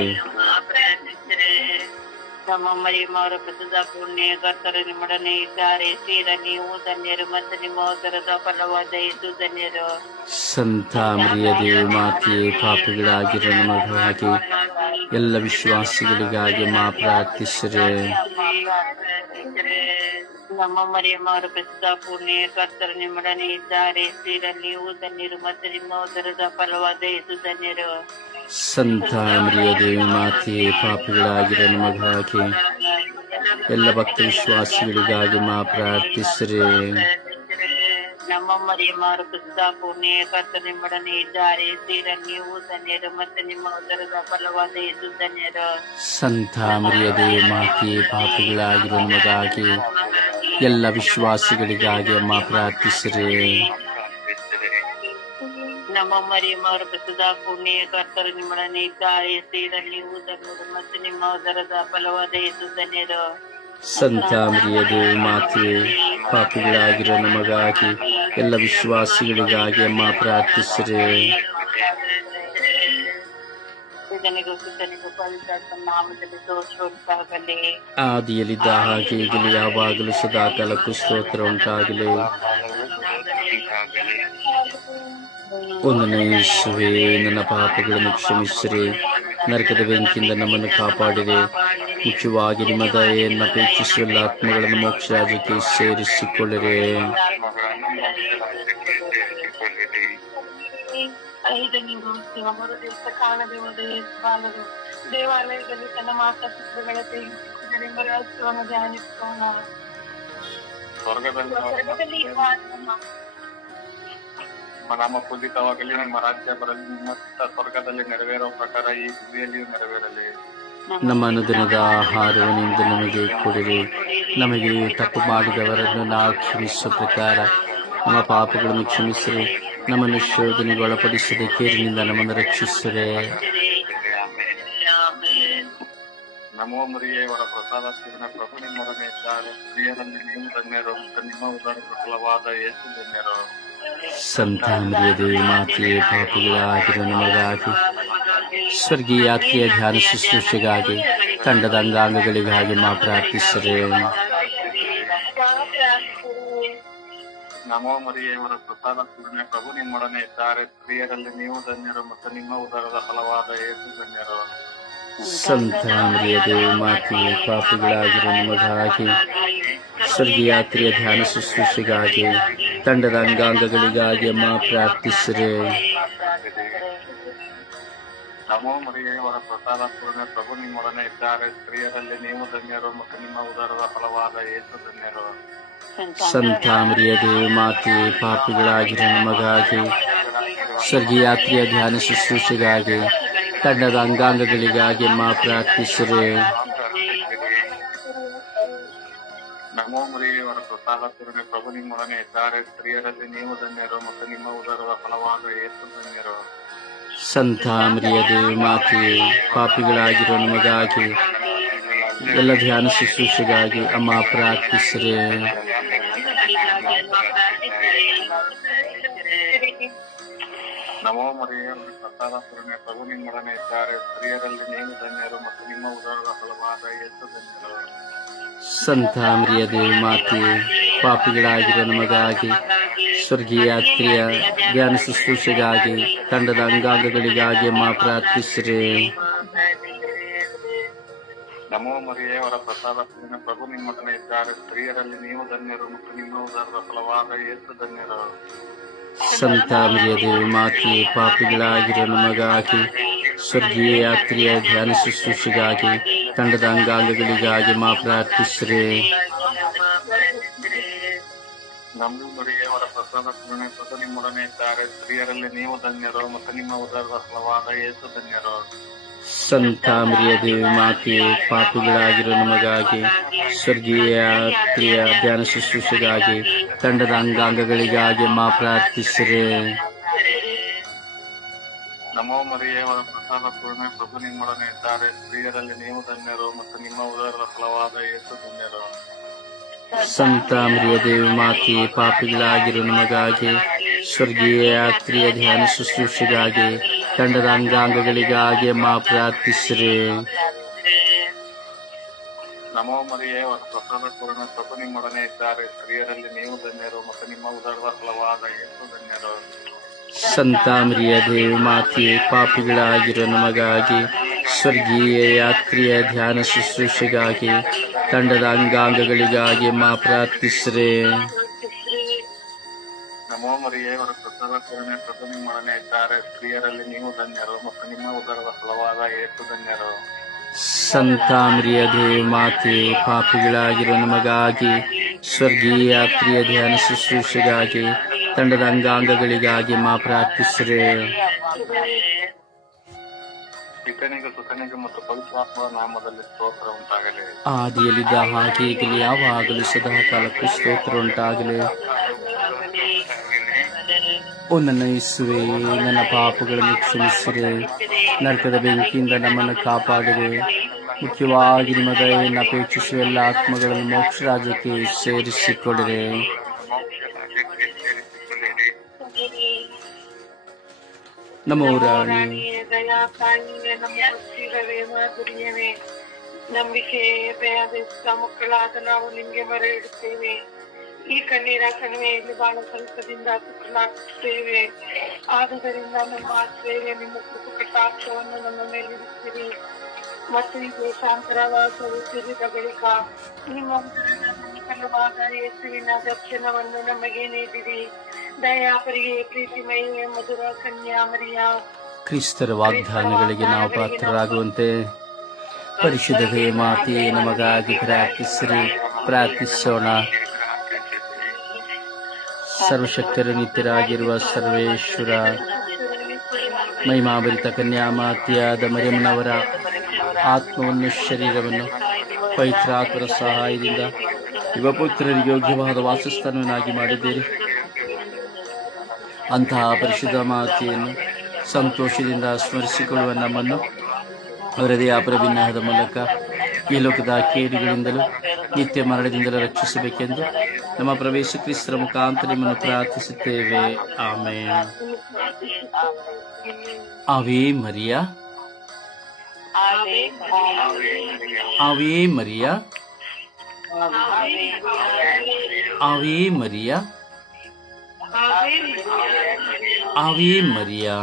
ನಮ್ಮ ಮರಿಯಮ್ಮರ ಪ್ರಸಿದ್ಧ ಪುಣ್ಯ ಕರ್ತನೆ ಮಡನೆ ಇದ್ದಾರೆ. ಸ್ತ್ರೀರ ನೀವು ಧನ್ಯರು ಮತ್ತು ನಿಮ್ಮ ಉದರದ ಫಲವಾದ ಯೇಸು ಧನ್ಯರು. ಸಂತ ಮರಿಯಾದೆ ಮಾತೆ ಪಾಪಿಗಳಾಗಿರೋ ನಮಗಾಗಿ ಎಲ್ಲ ವಿಶ್ವಾಸಿಗಳಿಗಾಗಿ ಪ್ರಾರ್ಥಿಸಿರಿ. ನಮ್ಮ ಮರಿಯಮ್ಮರ ಪ್ರಸಿದ್ಧ ಪುಣ್ಯ ಕರ್ತನೆ ಮಡನೆ ಇದ್ದಾರೆ. ಸ್ತ್ರೀರ ನೀವು ಧನ್ಯರು ಮತ್ತು ನಿಮ್ಮ ಉದರದ ಫಲವಾದ ಯೇಸು ಧನ್ಯರು. ಸಂತ ಮರಿಯ ದೇವಿ ಮಾತೆಯೇ, ಪಾಪಿಗಳಾಗಿರೋ ನಮಗಾಗಿ ಎಲ್ಲ ಭಕ್ತ ವಿಶ್ವಾಸಿಗಳಿಗಾಗಿ ಮಾ ಪ್ರಾರ್ಥಿಸಿರಿ. ನಮ್ಮ ಮರಿಯಮ್ಮರ ಪ್ರಸಿದ್ಧ ಪೂರ್ಣೆ ಕರ್ತ ನಿಮ್ಮೊಡನೆ ಇದ್ದಾರೆ, ಸ್ತ್ರೀಯರಲ್ಲಿ ನೀವು ಧನ್ಯರು ಮತ್ತು ನಿಮ್ಮ ಉದರದ ಫಲವಾದ ಯೇಸು ಧನ್ಯರು. ಸಂತ ಮರಿಯ ದೇವಿ ಮಾತೆಯೇ, ಪಾಪಿಗಳಾಗಿರೋ ನಮಗಾಗಿ ಎಲ್ಲ ವಿಶ್ವಾಸಿಗಳಿಗಾಗಿ ಮಾ ಪ್ರಾರ್ಥಿಸಿರಿ. ನಮ್ಮ ಮರಿಯಮ್ಮರ ಪ್ರಸಿದ್ಧ ಪೂರ್ಣೆ ಕರ್ತರು ನಿಮ್ಮೊಡನೆ ಇದ್ದಾರೆ, ಸ್ತ್ರೀಯರಲ್ಲಿ ನೀವು ಧನ್ಯರು ಮತ್ತು ನಿಮ್ಮ ಉದರದ ಫಲವಾದ ಯೇಸು ಧನ್ಯರು. ಸಂತ ಮರಿಯ ದೇವಿ ಮಾತೆಯೇ, ಪಾಪಿಗಳಾಗಿರೋ ನಮಗಾಗಿ ಎಲ್ಲ ವಿಶ್ವಾಸಿಗಳಿಗಾಗಿ ಮಾ ಪ್ರಾರ್ಥಿಸಿರಿ. ಆದಿಯಲ್ಲಿದ್ದ ಹಾಗೆ ಈಗಲೂ ಯಾವಾಗಲೂ ಸದಾಕಾಲಕ್ಕೂ ಸ್ತೋತ್ರ ಉಂಟಾಗಲಿ. ಒಂದನೇ ಯೇಸುವೇ, ನನ್ನ ಪಾಪಗಳನ್ನು ಕ್ಷಮಿಸಿರಿ, ನರಕದ ಬೆಂಕಿಯಿಂದ ನಮ್ಮನ್ನು ಕಾಪಾಡಿರಿ, ಮುಖ್ಯವಾಗಿ ನಿಮ್ಮ ದಯೆಯನ್ನು ಅಪೇಕ್ಷಿಸುವ ಎಲ್ಲ ಆತ್ಮಗಳನ್ನು ಮೋಕ್ಷ ರಾಜ್ಯಕ್ಕೆ ಸೇರಿಸಿಕೊಳ್ಳಿರಿ. ದೇವಾಲಯದಲ್ಲಿ ತನ್ನ ಮಾತಾಪಿತೃಗಳ ತೆಗೆದುಕೊಂಡು ಧ್ಯಾನಿಸೋಣ. ನಾಮ ಪೂಜಿತವಾಗಲಿ, ನಿಮ್ಮ ರಾಜ್ಯ ಬರಲಿ, ನಿಮ್ಮ ಚಿತ್ತ ಸ್ವರ್ಗದಲ್ಲಿ ನೆರವೇರೋ ಪ್ರಕಾರ ಈ ಭೂಮಿಯಲ್ಲಿಯೂ ನೆರವೇರಲಿ. ನಮ್ಮ ಅನುದಿನದ ಆಹಾರವನ್ನಿಂದ ನಮಗೆ ಕೊಡಿರಿ, ನಮಗೆ ತಪ್ಪು ಮಾಡಿದವರನ್ನು ನಾವು ಕ್ಷಮಿಸುವ ಪ್ರಕಾರ ನಮ್ಮ ಪಾಪಗಳನ್ನು ಕ್ಷಮಿಸಿರಿ, ನಮ್ಮನ್ನು ಶೋಧನೆಗೆ ಒಳಪಡಿಸದೆ ಕೇರಿನಿಂದ ನಮ್ಮನ್ನು ರಕ್ಷಿಸಿರಿ. ನಮೋ ಮರಿಯೇ, ಅವರ ಪ್ರಸಾದ ಸೇವನೆ ಪ್ರಭು ನಿಮ್ಮೊಡನೆ ಇದ್ದಾರೆ, ಸ್ತ್ರೀಯರಲ್ಲಿ ನೀವು ಧನ್ಯರು ಮತ್ತು ನಿಮ್ಮ ಉದರದ ಫಲವಾದ ಯೇಸು ಧನ್ಯರು. ಸಂತ ಮರಿಯ ದೇವಿ ಮಾತೆಯೇ, ಪಾಪಿಗಳಾಗಿರೋ ನಮಗಾಗಿ ಸ್ವರ್ಗೀಯ ಯಾತ್ರೆಯ ಧ್ಯಾನ ಶುಶ್ರೂಷೆಗಾಗಿ ತಂಡದ ಅಂಗಾಂಗಗಳಿಗಾಗಿ ಮಾ ಪ್ರಾರ್ಥಿಸಿರಿ. ನಮೋ ಮರಿಯೇ, ಅವರ ಪ್ರಸಾದ ಸೇವನೆ ಪ್ರಭು ನಿಮ್ಮೊಡನೆ ಇದ್ದಾರೆ, ಸ್ತ್ರೀಯರಲ್ಲಿ ನೀವು ಧನ್ಯರು ಮತ್ತು ನಿಮ್ಮ ಉದರದ ಫಲವಾದ ಯೇಸು ಧನ್ಯರು. ಸಂತ ಮರಿಯ ದೇವಿ ಮಾತೆಯೇ, ಪಾಪಿಗಳಾಗಿರೋ ನಮಗಾಗಿ ಸ್ವರ್ಗೀಯ ಯಾತ್ರೆಯ ಧ್ಯಾನ ಶುಶ್ರೂಷೆಗಾಗಿ ತಂಡದ ಅಂಗಾಂಗಗಳಿಗಾಗಿ ಮಾ ಪ್ರಾರ್ಥಿಸಿರಿ. ನಮೋ ಮರಿಯೇ, ಅವರ ಪ್ರಸಾದ ಪೂರ್ಣ ಪ್ರಭು ನಿಮ್ಮೊಡನೆ ಇದ್ದಾರೆ, ಸ್ತ್ರೀಯರಲ್ಲಿ ನೀವು ಧನ್ಯರು ಮತ್ತು ನಿಮ್ಮ ಉದರದ ಫಲವಾದ ಯೇಸು ಧನ್ಯರು. ಸಂತ ಮರಿಯ ದೇವಿ ಮಾತೆಯೇ, ಪಾಪಿಗಳಾಗಿರೋ ನಮಗಾಗಿ ಸ್ವರ್ಗೀಯ ಯಾತ್ರೆಯ ಧ್ಯಾನ ಶುಶ್ರೂಷೆಗಾಗಿ ತಂಡದ ಅಂಗಾಂಗಗಳಿಗಾಗಿ ಮಾ ಪ್ರಾರ್ಥಿಸಿರಿ. ನಮೋ ಮರಿಯೇ, ಅವರ ಪ್ರಸಾದ ಪೂರ್ಣ ಪ್ರಭು ನಿಮ್ಮೊಡನೆ ಇದ್ದಾರೆ, ಸ್ತ್ರೀಯರಲ್ಲಿ ನೀವು ಧನ್ಯರು ಮತ್ತು ನಿಮ್ಮ ಉದರದ ಫಲವಾದ ಯೇಸು ಧನ್ಯರು. ಸಂತ ಮರಿಯ ದೇವಿ ಮಾತೆಯೇ, ಪಾಪಿಗಳಾಗಿರೋ ನಮಗಾಗಿ ಎಲ್ಲ ಧ್ಯಾನ ಶುಶ್ರೂಷೆಗಾಗಿ ಅಮ್ಮ ಪ್ರಾರ್ಥಿಸಿರಿ. ನಮೋ ಮರಿಯೇ, ಪ್ರಸಾದ ಪೂರ್ಣ ಪ್ರಭು ನಿಮ್ಮೊಡನೆ ಇದ್ದಾರೆ, ಸ್ತ್ರೀಯರಲ್ಲಿ ನೀವು ಧನ್ಯರು ಮತ್ತು ನಿಮ್ಮ ಉದರದ ಫಲವಾದ ಯೇಸು ಧನ್ಯರು. ಸಂತ ಮರಿಯ ದೇವಿ ಮಾತೆಯೇ, ಪಾಪಿಗಳಾಗಿರೋ ನಮಗಾಗಿ ಸ್ವರ್ಗೀಯ ಯಾತ್ರೆಯ ಧ್ಯಾನ ಶುಶ್ರೂಷೆಗಾಗಿ ತಂಡದ ಅಂಗಾಂಗಗಳಿಗಾಗಿ ಅಮ್ಮ ಪ್ರಾರ್ಥಿಸಿರಿ. ನಮೋ ಮರಿಯೇ, ಅವರ ಪ್ರಸಾದ ಪೂರ್ಣ ಪ್ರಭು ನಿಮ್ಮೊಡನೆ ಇದ್ದಾರೆ, ಸ್ತ್ರೀಯರಲ್ಲಿ ನೀವು ಧನ್ಯರು ಮತ್ತು ನಿಮ್ಮ ಉದರದ ಫಲವಾದ ಯೇಸು ಧನ್ಯರು. ಸಂತ ಮರಿಯ ದೇವಿ ಮಾತೆಯೇ, ಪಾಪಿಗಳಾಗಿರೋ ನಮಗಾಗಿ ಸ್ವರ್ಗೀಯ ಯಾತ್ರೆಯ ಧ್ಯಾನ ಶುಶ್ರೂಷೆಗಾಗಿ ತಂಡದ ಅಂಗಾಂಗಗಳಿಗಾಗಿ ಮಾ ಪ್ರಾರ್ಥಿಸಿರಿ. ನಮೋ ಮರಿಯೇ, ಅವರ ಪ್ರಸಾದ ಪೂರ್ಣ ಪ್ರಭು ನಿಮ್ಮೊಡನೆ ಇದ್ದಾರೆ, ಸ್ತ್ರೀಯರಲ್ಲಿ ನೀವು ಧನ್ಯರು ಮತ್ತು ನಿಮ್ಮ ಉದರದ ಫಲವಾದ ಯೇಸು ಧನ್ಯರು. ಸಂತ ಮರಿಯ ದೇವಿ ಮಾತೆಯೇ, ಪಾಪಿಗಳಾಗಿರೋ ನಮಗಾಗಿ ಸ್ವರ್ಗೀಯ ಯಾತ್ರೆಯ ಧ್ಯಾನ ಶುಶ್ರೂಷೆಗಾಗಿ ತಂಡದ ಅಂಗಾಂಗಗಳಿಗಾಗಿ ಮಾ ಪ್ರಾರ್ಥಿಸಿರಿ. ನಮೋ ಮರಿಯೇ, ಅವರ ಪ್ರಸಾದ ಪೂರ್ಣ ಪ್ರಭು ನಿಮ್ಮೊಡನೆ ಇದ್ದಾರೆ, ಸ್ತ್ರೀಯರಲ್ಲಿ ನೀವು ಧನ್ಯರು ಮತ್ತು ನಿಮ್ಮ ಉದರದ ಫಲವಾದ ಯೇಸು ಧನ್ಯರು. ಸಂತ ಮರಿಯ ದೇವಿ ಮಾತೆಯೇ, ಪಾಪಿಗಳಾಗಿರೋ ನಮಗಾಗಿ ಸ್ವರ್ಗೀಯ ಯಾತ್ರೆಯ ಧ್ಯಾನ ಶುಶ್ರೂಷೆಗಾಗಿ ತಂಡದ ಅಂಗಾಂಗಗಳಿಗಾಗಿ ಮಾ ಪ್ರಾರ್ಥಿಸಿರಿ. ನಮೋ ಮರಿಯೇ, ಅವರ ಪ್ರಸಾದ ಪೂರ್ಣ ಪ್ರಭು ನಿಮ್ಮೊಡನೆ ಇದ್ದಾರೆ, ಸ್ತ್ರೀಯರಲ್ಲಿ ನೀವು ಧನ್ಯರು ಮತ್ತು ನಿಮ್ಮ ಉದರದ ಫಲವಾದ ಯೇಸು ಧನ್ಯರು. ಸಂತ ಮರಿಯ ದೇವಿ ಮಾತೆಯೇ, ಪಾಪಿಗಳಾಗಿರೋ ನಮಗಾಗಿ ಸ್ವರ್ಗೀಯ ಯಾತ್ರೆಯ ಧ್ಯಾನ ಶುಶ್ರೂಷೆಗಾಗಿ ತಂಡದ ಅಂಗಾಂಗಗಳಿಗಾಗಿ ಮಾ ಪ್ರಾರ್ಥಿಸಿರಿ. ನಮೋ ಮರಿಯೇ, ಅವರ ಪ್ರಸಾದ ಕರುಣೆ ಪ್ರಭು ನಿಮ್ಮೊಡನೆ ಇದ್ದಾರೆ. ಸ್ತ್ರೀಯರಲ್ಲಿ ನೀವು ಧನ್ಯರು ಮತ್ತು ನಿಮ್ಮ ಉದರದ ಫಲವಾದ ಯೇಸು ಧನ್ಯರು. ಸಂತ ಮರಿಯದೇ ಮಾತೆ, ಪಾಪಿಗಳಾಗಿರೋ ನಮಗಾಗಿ, ಸ್ವರ್ಗೀಯ ಪ್ರಿಯ ಧ್ಯಾನ ಶುಶ್ರೂಷೆಗಾಗಿ, ತಂಡದ ಅಂಗಾಂಗಗಳಿಗಾಗಿ ಮಾ ಪ್ರಾರ್ಥಿಸಿರೆ. ಪಿತನಿಗೆ ಸುತನಿಗೆ ಮತ್ತು ಪವಿತ್ರಾತ್ಮರ ನಾಮದಲ್ಲಿ ಸ್ತೋತ್ರ ಉಂಟಾಗಲಿ. ಆದಿಯಲ್ಲಿದ್ದ ಹಾಗೆ ಈಗಲೂ ಯಾವಾಗಲೂ ಸದಾ ಕಾಲಕ್ಕೂ ಸ್ತೋತ್ರ ಉಂಟಾಗಲಿ. ಓ ನನ್ನ ಯೇಸುವೆ, ನನ್ನ ಪಾಪಗಳನ್ನು ಕ್ಷಮಿಸಿರೆ, ನರಕದ ಬೆಂಕಿಯಿಂದ ನಮ್ಮನ್ನು ಕಾಪಾಡಿದೆ. ಮುಖ್ಯವಾಗಿ ನಿಮ್ಮ ದಯೆಯನ್ನು ಅಪೇಕ್ಷಿಸುವ ಎಲ್ಲ ಆತ್ಮಗಳನ್ನು ಮೋಕ್ಷ ರಾಜ್ಯಕ್ಕೆ ಸೇರಿಸಿಕೊಡಿರೆ. ನಮ್ಮ ಊರಾಣಿ ನಂಬಿಕೆ ದಯದ ಮಕ್ಕಳಾದ ನಾವು ನಿಮ್ಗೆ ಮೊರೆ ಇಡುತ್ತೇವೆ. ಈ ಕಣ್ಣೀರ ಕಣಿವೆಯಲ್ಲಿ ಬಹಳ ಸ್ವಲ್ಪದಿಂದ ಸುಖಲಾಗುತ್ತೇವೆ. ಆದುದರಿಂದ ನಮ್ಮ ಆಶ್ರಯ ನಿಮ್ಮ ಕೃಪಾ ಕಟಾಕ್ಷವನ್ನು ನಮ್ಮ ಮೇಲೆ ಇಡುತ್ತೀರಿ ಮತ್ತು ಈ ದೇಶಾಂತರವಾಸವು ತಿರುಗಿದ ಬಳಿಕ ನಿಮ್ಮ ಫಲವಾದ ಯೇಸುವಿನ ದರ್ಶನವನ್ನು ನಮಗೆ ನೀಡಿರಿ. ದಯಾಪರಿಗೆ ಪ್ರೀತಿಮಯ ಮಧುರ ಕನ್ಯಾ ಮರಿಯ ಕ್ರಿಸ್ತರ ವಾಗ್ದಾನಗಳಿಗೆ ನಾವು ಪಾತ್ರರಾಗುವಂತೆ ಪರಿಶುದ್ಧತೆ ಮಾತೆ ನಮಗಾಗಿ ಪ್ರಾರ್ಥಿಸಿರಿ. ಪ್ರಾರ್ಥಿಸೋಣ. ಸರ್ವಶಕ್ತರು ನಿತ್ಯರಾಗಿರುವ ಸರ್ವೇಶ್ವರ, ಮಹಿಮಾಭರಿತ ಕನ್ಯಾ ಮಾತೆಯಾದ ಮರಿಯಮ್ಮನವರ ಆತ್ಮವನ್ನು ಶರೀರವನ್ನು ಪವಿತ್ರಾತ್ಮರ ಸಹಾಯದಿಂದ ಯುವಪುತ್ರರಿಗೆ ಯೋಗ್ಯವಾದ ವಾಸಸ್ಥಾನವನ್ನಾಗಿ ಮಾಡಿದ್ದೀರಿ. ಅಂತಹ ಪರಿಶುದ್ಧ ಮಾತೆಯನ್ನು ಸಂತೋಷದಿಂದ ಸ್ಮರಿಸಿಕೊಳ್ಳುವ ನಮ್ಮನ್ನು ಹೃದಯ ಪ್ರಭಿನ್ನದ ಮೂಲಕ ಈ ಲೋಕದ ಕೇಡುಗಳಿಂದಲೂ ನಿತ್ಯ ಮರಣದಿಂದಲೂ ರಕ್ಷಿಸಬೇಕೆಂದು ನಮ್ಮ ಪ್ರವೇಶ ಕ್ರಿಸ್ತರ ಮುಖಾಂತರ ನಿಮ್ಮನ್ನು ಪ್ರಾರ್ಥಿಸುತ್ತೇವೆ. ಆಮೆನ್. ಆವೆ ಮರಿಯಾ, ಆವೆ ಮರಿಯಾ, ಆವೆ ಮರಿಯಾ, ಆವೆ ಮರಿಯಾ.